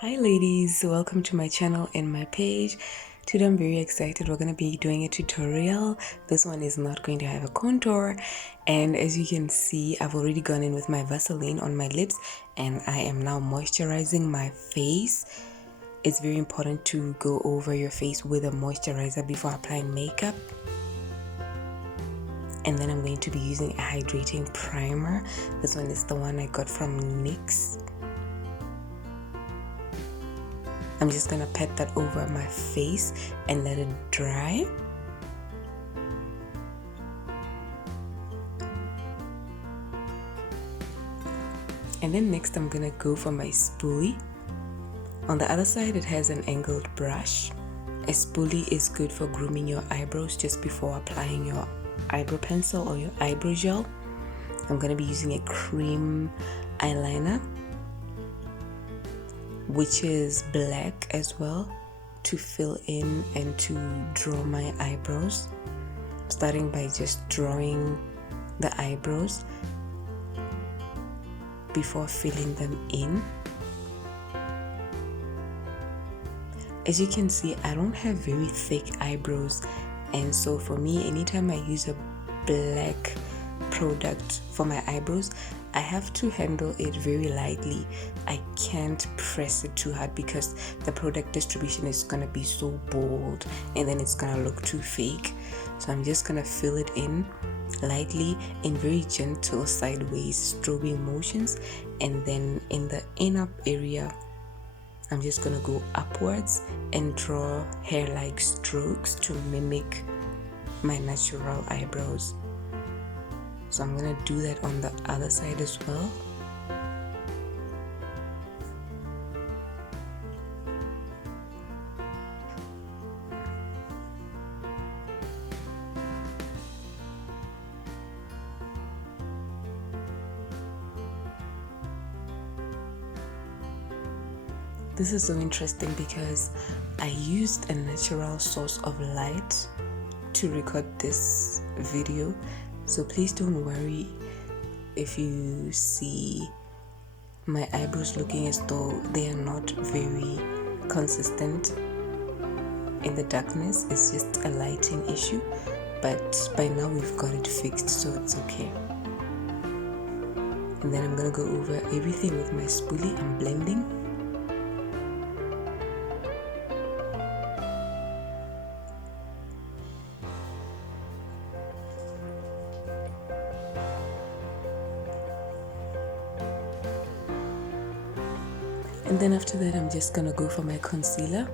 Hi ladies, welcome to my channel and my page. Today I'm very excited. We're going to be doing a tutorial. This one is not going to have a contour, and as you can see, I've already gone in with my Vaseline on my lips and I am now moisturizing my face. It's very important to go over your face with a moisturizer before applying makeup. And then I'm going to be using a hydrating primer. This one is the one I got from NYX. I'm just gonna pat that over my face and let it dry. And then next I'm gonna go for my spoolie. On the other side it has an angled brush. A spoolie is good for grooming your eyebrows just before applying your eyebrow pencil or your eyebrow gel. I'm gonna be using a cream eyeliner, which is black as well, to fill in and to draw my eyebrows. Starting by just drawing the eyebrows before filling them in. As you can see, I don't have very thick eyebrows, and so for me, anytime I use a black product for my eyebrows, I have to handle it very lightly. I can't press it too hard because the product distribution is gonna be so bold and then it's gonna look too fake. So I'm just gonna fill it in lightly in very gentle sideways strobing motions, and then in the inner area I'm just gonna go upwards and draw hair-like strokes to mimic my natural eyebrows. So I'm gonna do that on the other side as well. This is so interesting because I used a natural source of light to record this video. So please don't worry if you see my eyebrows looking as though they are not very consistent in the darkness. It's just a lighting issue, but by now we've got it fixed, so it's okay. And then I'm gonna go over everything with my spoolie. I'm blending. And then after that, I'm just gonna go for my concealer.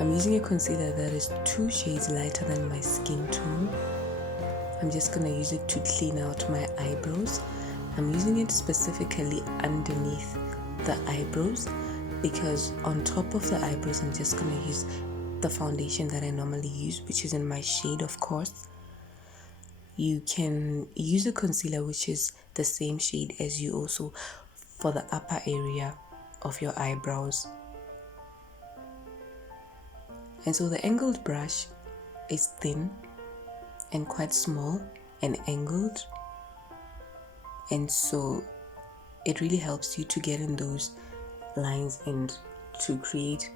I'm using a concealer that is 2 shades lighter than my skin tone. I'm just gonna use it to clean out my eyebrows. I'm using it specifically underneath the eyebrows because on top of the eyebrows, I'm just gonna use the foundation that I normally use, which is in my shade, of course. You can use a concealer which is the same shade as you also for the upper area of your eyebrows. And so the angled brush is thin and quite small and angled, and so it really helps you to get in those lines and to create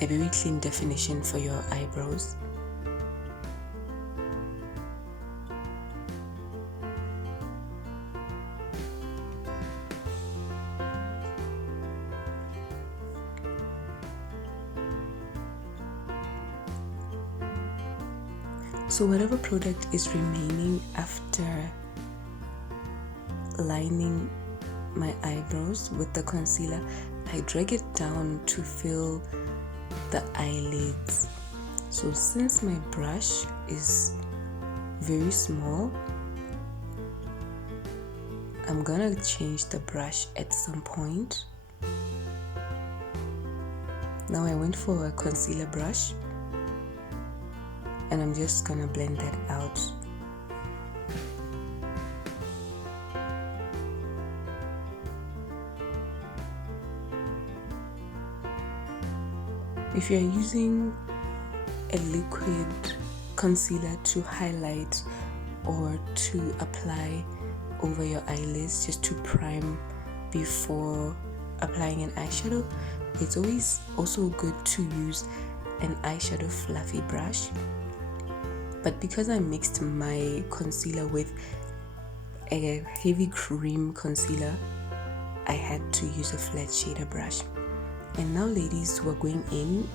a very clean definition for your eyebrows. So whatever product is remaining after lining my eyebrows with the concealer, I drag it down to fill the eyelids. So since my brush is very small, I'm gonna change the brush at some point. Now I went for a concealer brush, and I'm just gonna blend that out. If you're using a liquid concealer to highlight or to apply over your eyelids just to prime before applying an eyeshadow, it's always also good to use an eyeshadow fluffy brush. But because I mixed my concealer with a heavy cream concealer, I had to use a flat shader brush. And now, ladies, we're going in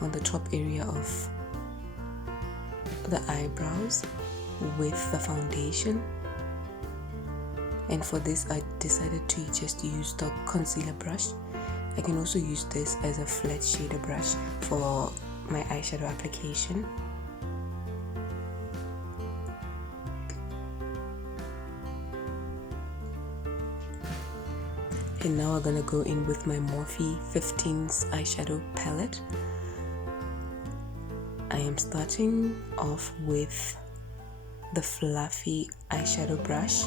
on the top area of the eyebrows with the foundation. And for this, I decided to just use the concealer brush. I can also use this as a flat shader brush for my eyeshadow application. And now we're gonna go in with my Morphe 15's eyeshadow palette. I am starting off with the fluffy eyeshadow brush.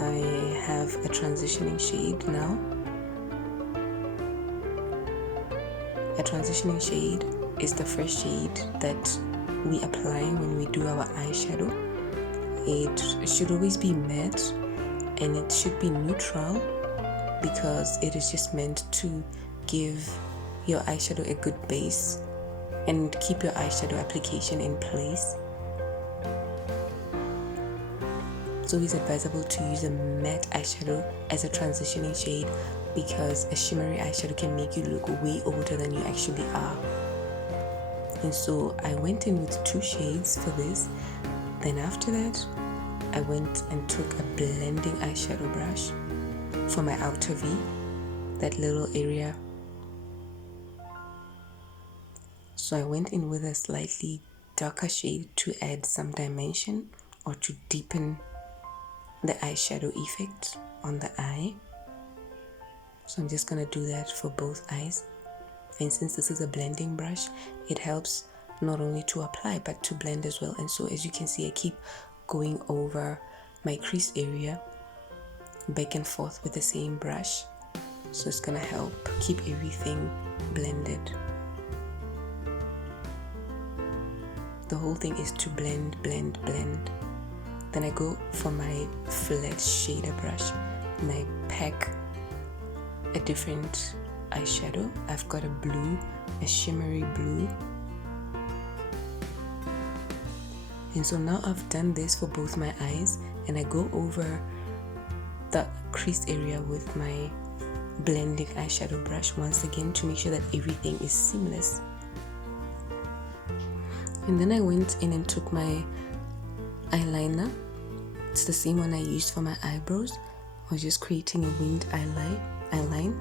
I have a transitioning shade now. A transitioning shade is the first shade that we apply when we do our eyeshadow. It should always be matte and it should be neutral because it is just meant to give your eyeshadow a good base and keep your eyeshadow application in place. It's always advisable to use a matte eyeshadow as a transitioning shade because a shimmery eyeshadow can make you look way older than you actually are. And so I went in with 2 shades for this. Then after that, I went and took a blending eyeshadow brush for my outer V, that little area. So I went in with a slightly darker shade to add some dimension or to deepen the eyeshadow effect on the eye. So I'm just gonna do that for both eyes. And since this is a blending brush, it helps not only to apply but to blend as well. And so as you can see, I keep going over my crease area back and forth with the same brush. So it's gonna help keep everything blended. The whole thing is to blend, blend, blend. Then I go for my flat shader brush and I pack a different eyeshadow. I've got a blue, a shimmery blue. And so now I've done this for both my eyes and I go over the crease area with my blending eyeshadow brush once again to make sure that everything is seamless. And then I went in and took my eyeliner. It's the same one I used for my eyebrows. I was just creating a winged eyeline.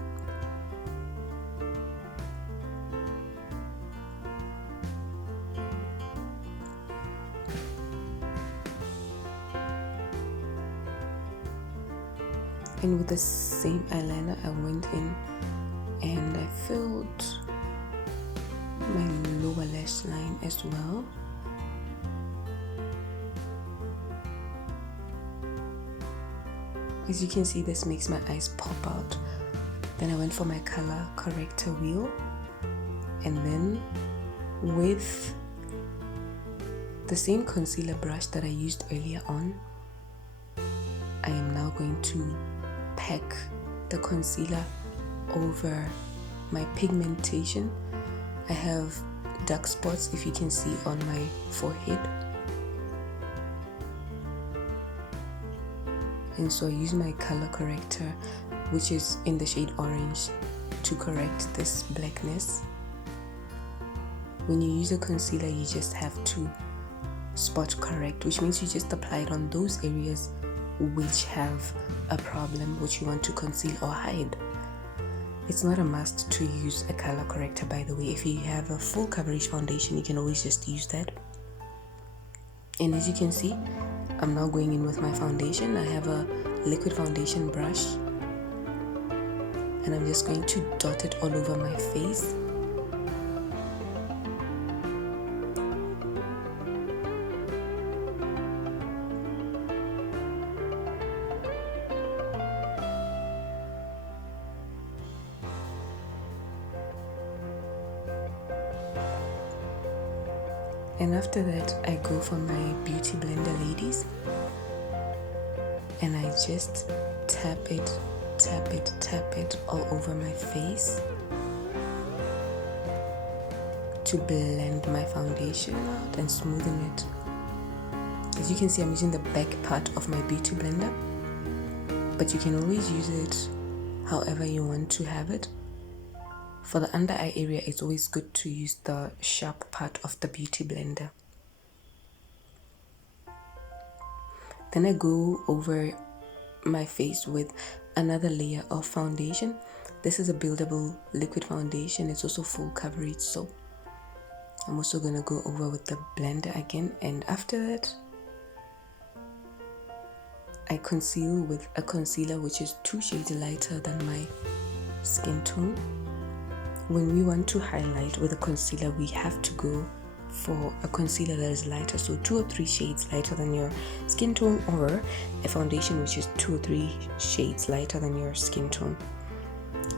And with the same eyeliner, I went in and I filled my lower lash line as well. As you can see, this makes my eyes pop out. Then I went for my color corrector wheel, and then with the same concealer brush that I used earlier on, I am now going to pack the concealer over my pigmentation. I have dark spots, if you can see, on my forehead. And so I use my color corrector, which is in the shade orange, to correct this blackness. When you use a concealer, you just have to spot correct, which means you just apply it on those areas which have a problem, which you want to conceal or hide. It's not a must to use a color corrector, by the way. If you have a full coverage foundation, you can always just use that. And as you can see, I'm now going in with my foundation. I have a liquid foundation brush and I'm just going to dot it all over my face. And after that, I go for my beauty blender, ladies. and I just tap it all over my face to blend my foundation out and smoothen it. As you can see, I'm using the back part of my beauty blender, but you can always use it however you want to have it. For the under eye area, it's always good to use the sharp part of the beauty blender. Then I go over my face with another layer of foundation. This is a buildable liquid foundation. It's also full coverage, so I'm also gonna go over with the blender again, and after that I conceal with a concealer which is 2 shades lighter than my skin tone. When we want to highlight with a concealer, we have to go for a concealer that is lighter, so 2 or 3 shades lighter than your skin tone, or a foundation which is 2 or 3 shades lighter than your skin tone.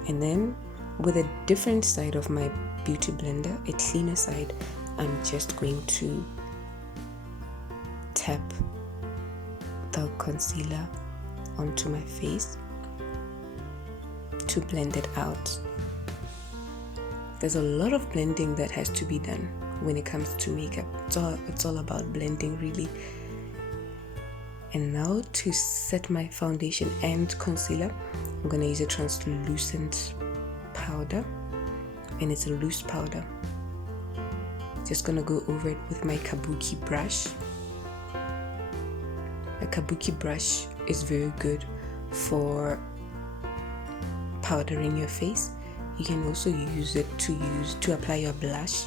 And then with a different side of my beauty blender, a cleaner side, I'm just going to tap the concealer onto my face to blend it out. There's a lot of blending that has to be done when it comes to makeup. It's all about blending, really. And now to set my foundation and concealer, I'm going to use a translucent powder, and it's a loose powder. Just going to go over it with my kabuki brush. A kabuki brush is very good for powdering your face. You can also use it to apply your blush.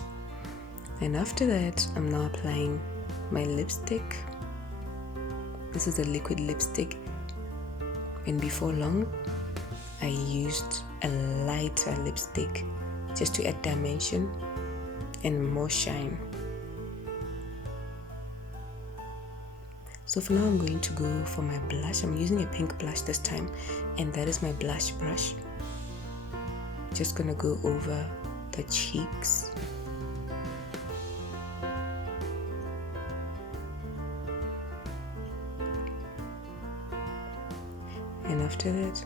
And after that, I'm now applying my lipstick. This is a liquid lipstick, and before long I used a lighter lipstick just to add dimension and more shine. So for now I'm going to go for my blush. I'm using a pink blush this time, and that is my blush brush. Just gonna go over the cheeks. And after that,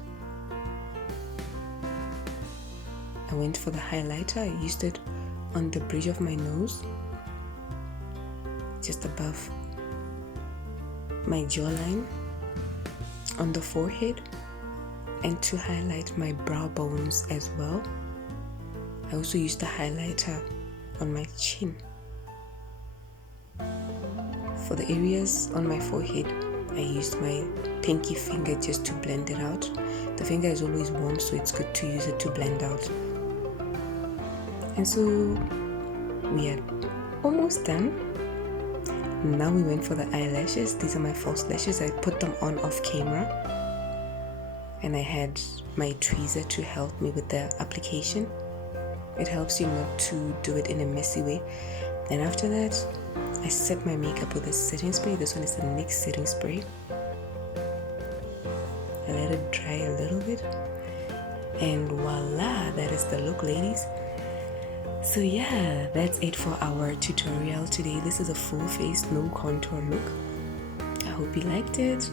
I went for the highlighter. I used it on the bridge of my nose, just above my jawline, on the forehead, and to highlight my brow bones as well. I also used the highlighter on my chin. For the areas on my forehead, I used my pinky finger just to blend it out. The finger is always warm, so it's good to use it to blend out. And so we are almost done. Now we went for the eyelashes. These are my false lashes. I put them on off camera, and I had my tweezer to help me with the application. It helps you not to do it in a messy way. Then after that, I set my makeup with a setting spray. This one is the NYX setting spray. I let it dry a little bit, and voila, that is the look, ladies. So yeah, that's it for our tutorial today. This is a full face, no contour look. I hope you liked it.